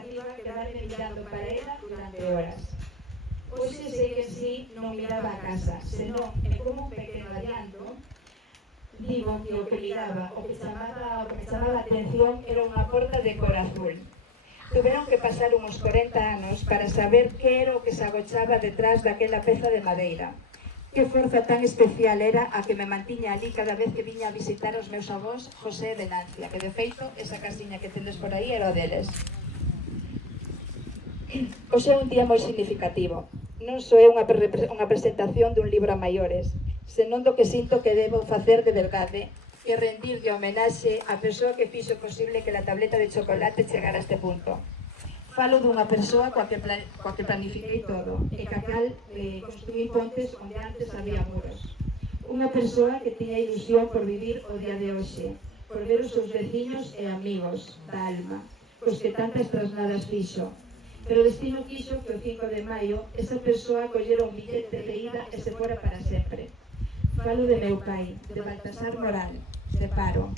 expectativa quedarme mirando para ela durante horas. Hoxe sei que si non miraba a casa, senón, e como un pequeno adianto, digo que o que miraba, o que me chamaba a atención era unha porta de cor azul. Tuveron que pasar uns 40 anos para saber que era o que se agochaba detrás daquela peza de madeira. Que forza tan especial era a que me mantiña ali cada vez que viña a visitar os meus avós José e Venancia, que de feito esa casiña que tendes por aí era o deles. Hoxe é un día moi significativo. Non só é unha presentación dun libro a maiores, senón do que sinto que debo facer de verdade, que rendir de homenaxe á persoa que fixo posible que a tableta de chocolate chegara a este punto. Falo dunha persoa coa que planifiquei todo, e ca cal construí pontes onde antes había muros. Unha persoa que tiña ilusión por vivir o día de hoxe, por ver os seus veciños e amigos da alma, cos que tantas trasnadas fixo. Pero o destino quixo que o 5 de maio esa persoa collera un billete de ida e se fora para sempre. Falo de meu pai, de Baltasar Moral, de Paro.